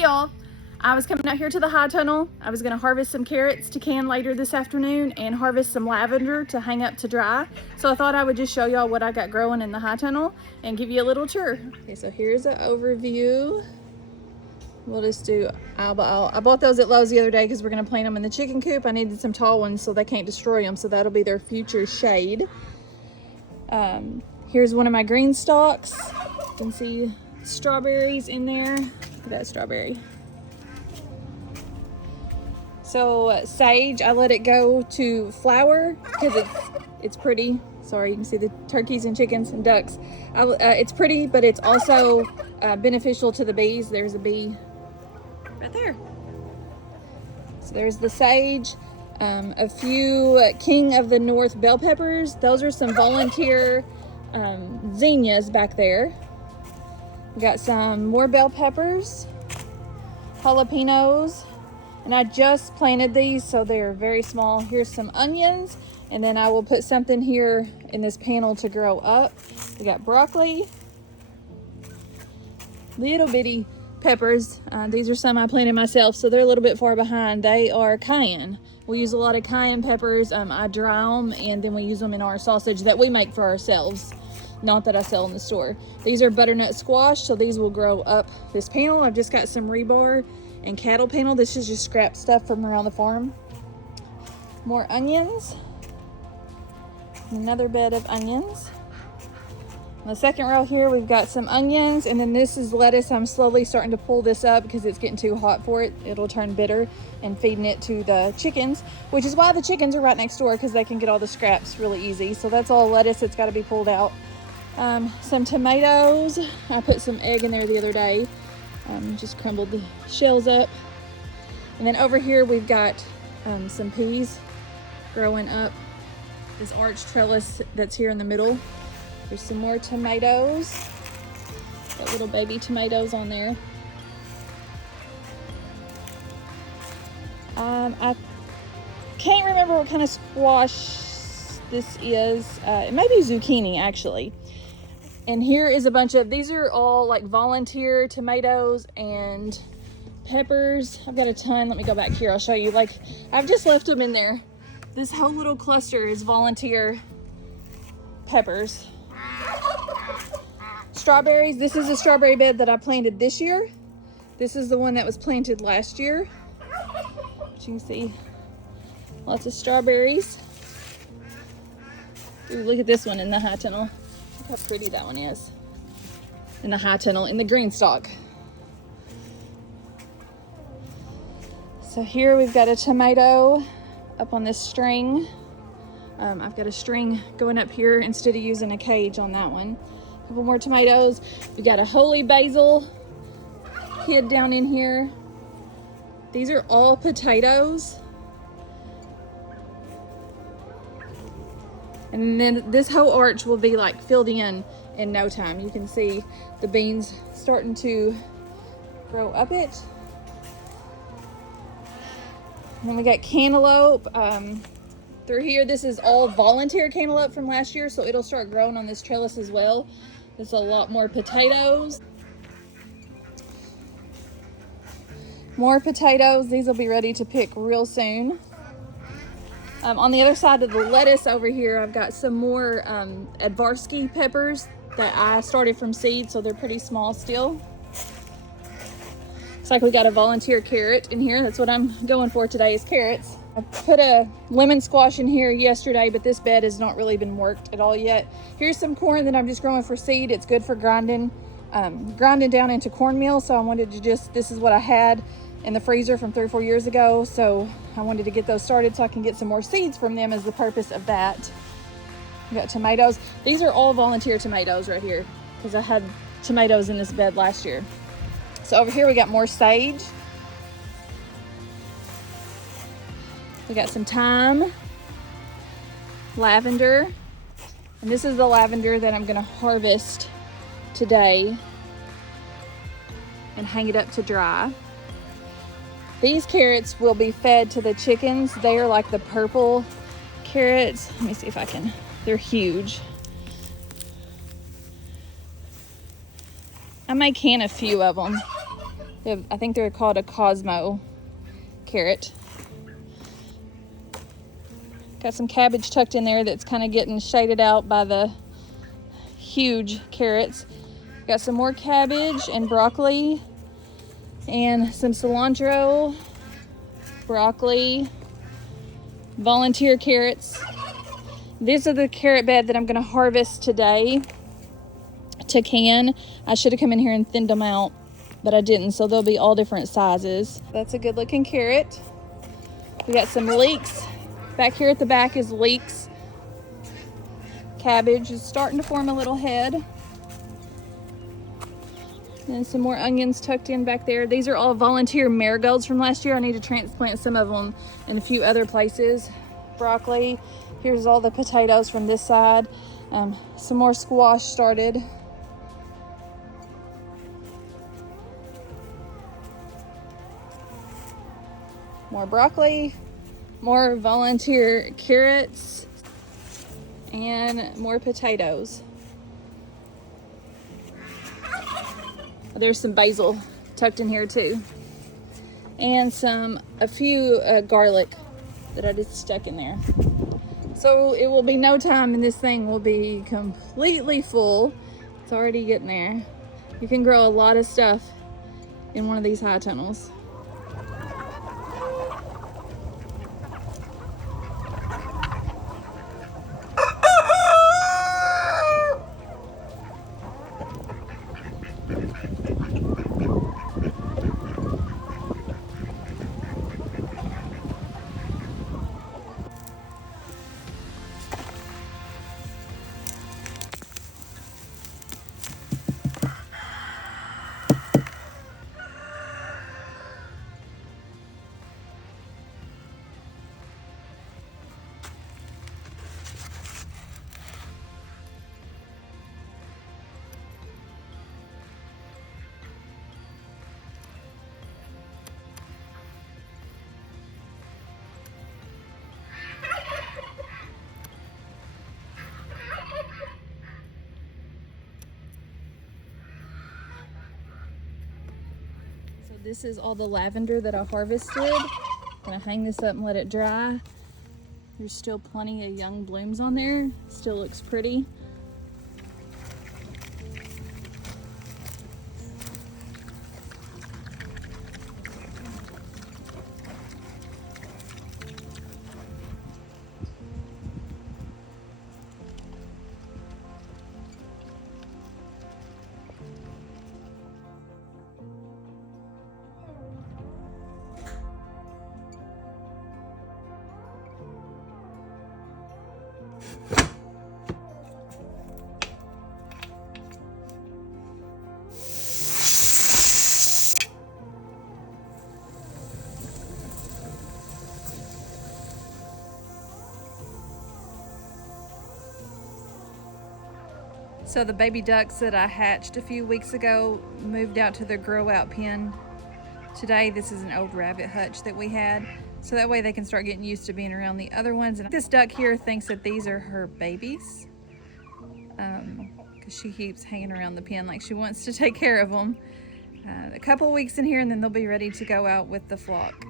Hey y'all, I was coming out here to the high tunnel. I was gonna harvest some carrots to can later this afternoon and harvest some lavender to hang up to dry. So I thought I would just show y'all what I got growing in the high tunnel and give you a little tour. Okay, so here's an overview. We'll just do I bought those at Lowe's the other day because we're gonna plant them in the chicken coop. I needed some tall ones so they can't destroy them, so that'll be their future shade. Here's one of my green stalks. You can see strawberries in there. Look at that strawberry. So sage, I let it go to flower because it's pretty. Sorry, you can see the turkeys and chickens and ducks. It's pretty, but it's also beneficial to the bees. There's a bee right there. So there's the sage. A few King of the North bell peppers. Those are some volunteer zinnias back there. We got some more bell peppers, jalapenos, and I just planted these, so they're very small. Here's some onions, and then I will put something here in this panel to grow up. We got broccoli, little bitty peppers. These are some I planted myself, so they're a little bit far behind. They are cayenne. We use a lot of cayenne peppers. I dry them, and then we use them in our sausage that we make for ourselves, not that I sell in the store. These are butternut squash, so these will grow up this panel. I've just got some rebar and cattle panel. This is just scrap stuff from around the farm. More onions. Another bed of onions. On the second row here, we've got some onions, and then this is lettuce. I'm slowly starting to pull this up because it's getting too hot for it. It'll turn bitter, and feeding it to the chickens, which is why the chickens are right next door, because they can get all the scraps really easy. So that's all lettuce that's got to be pulled out. Some tomatoes. I put some egg in there the other day. Just crumbled the shells up. And then over here we've got some peas growing up this arch trellis that's here in the middle. There's some more tomatoes. Got little baby tomatoes on there. I can't remember what kind of squash this is. It may be zucchini actually. And here is a bunch of, these are all like volunteer tomatoes and peppers. I've got a ton. Let me go back here. I'll show you. Like, I've just left them in there. This whole little cluster is volunteer peppers. Strawberries. This is a strawberry bed that I planted this year. This is the one that was planted last year. But you can see lots of strawberries. Ooh, look at this one in the high tunnel. Look how pretty that one is. In the high tunnel, in the green stalk. So here we've got a tomato up on this string. I've got a string going up here instead of using a cage on that one. A couple more tomatoes. We got a holy basil hid down in here. These are all potatoes. And then this whole arch will be like filled in no time. You can see the beans starting to grow up it. And then we got cantaloupe through here. This is all volunteer cantaloupe from last year, so it'll start growing on this trellis as well. There's a lot more potatoes. More potatoes. These will be ready to pick real soon. On the other side of the lettuce over here, I've got some more Advarsky peppers that I started from seed, so they're pretty small still. Looks like we got a volunteer carrot in here. That's what I'm going for today, is carrots. I put a lemon squash in here yesterday, but this bed has not really been worked at all yet. Here's some corn that I'm just growing for seed. It's good for grinding down into cornmeal, so I wanted to this is what I had in the freezer from 3 or 4 years ago, so I wanted to get those started so I can get some more seeds from them as the purpose of that. We got tomatoes. These are all volunteer tomatoes right here because I had tomatoes in this bed last year. So over here we got more sage. We got some thyme, lavender, and this is the lavender that I'm gonna harvest today and hang it up to dry. These carrots will be fed to the chickens. They are like the purple carrots. Let me see if I can, they're huge. I may can a few of them. I think they're called a Cosmo carrot. Got some cabbage tucked in there that's kind of getting shaded out by the huge carrots. Got some more cabbage and broccoli and some cilantro, broccoli, volunteer carrots. These are the carrot bed that I'm gonna harvest today to can. I should have come in here and thinned them out, but I didn't, so they'll be all different sizes. That's a good looking carrot. We got some leeks. Back here at the back is leeks. Cabbage is starting to form a little head. And some more onions tucked in back there. These are all volunteer marigolds from last year. I need to transplant some of them in a few other places. Broccoli. Here's all the potatoes from this side. Some more squash started. More broccoli, more volunteer carrots, and more potatoes. There's some basil tucked in here too. And a few garlic that I just stuck in there. So it will be no time and this thing will be completely full. It's already getting there. You can grow a lot of stuff in one of these high tunnels. This is all the lavender that I harvested. I'm gonna hang this up and let it dry. There's still plenty of young blooms on there. Still looks pretty. So the baby ducks that I hatched a few weeks ago moved out to their grow out pen. Today, this is an old rabbit hutch that we had. So that way they can start getting used to being around the other ones. And this duck here thinks that these are her babies. Because she keeps hanging around the pen like she wants to take care of them. A couple weeks in here and then they'll be ready to go out with the flock.